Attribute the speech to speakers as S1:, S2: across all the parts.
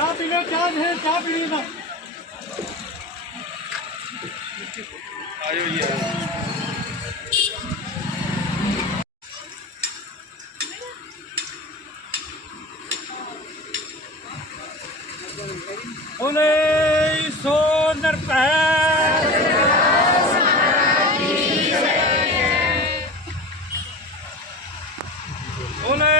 S1: चाह P low चाह दे चाह पी लो ना आयो
S2: ये ओले सो नरपै ओले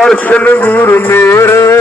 S3: ਦਰਸ਼ਨ ਗੁਰ ਮੇਰੇ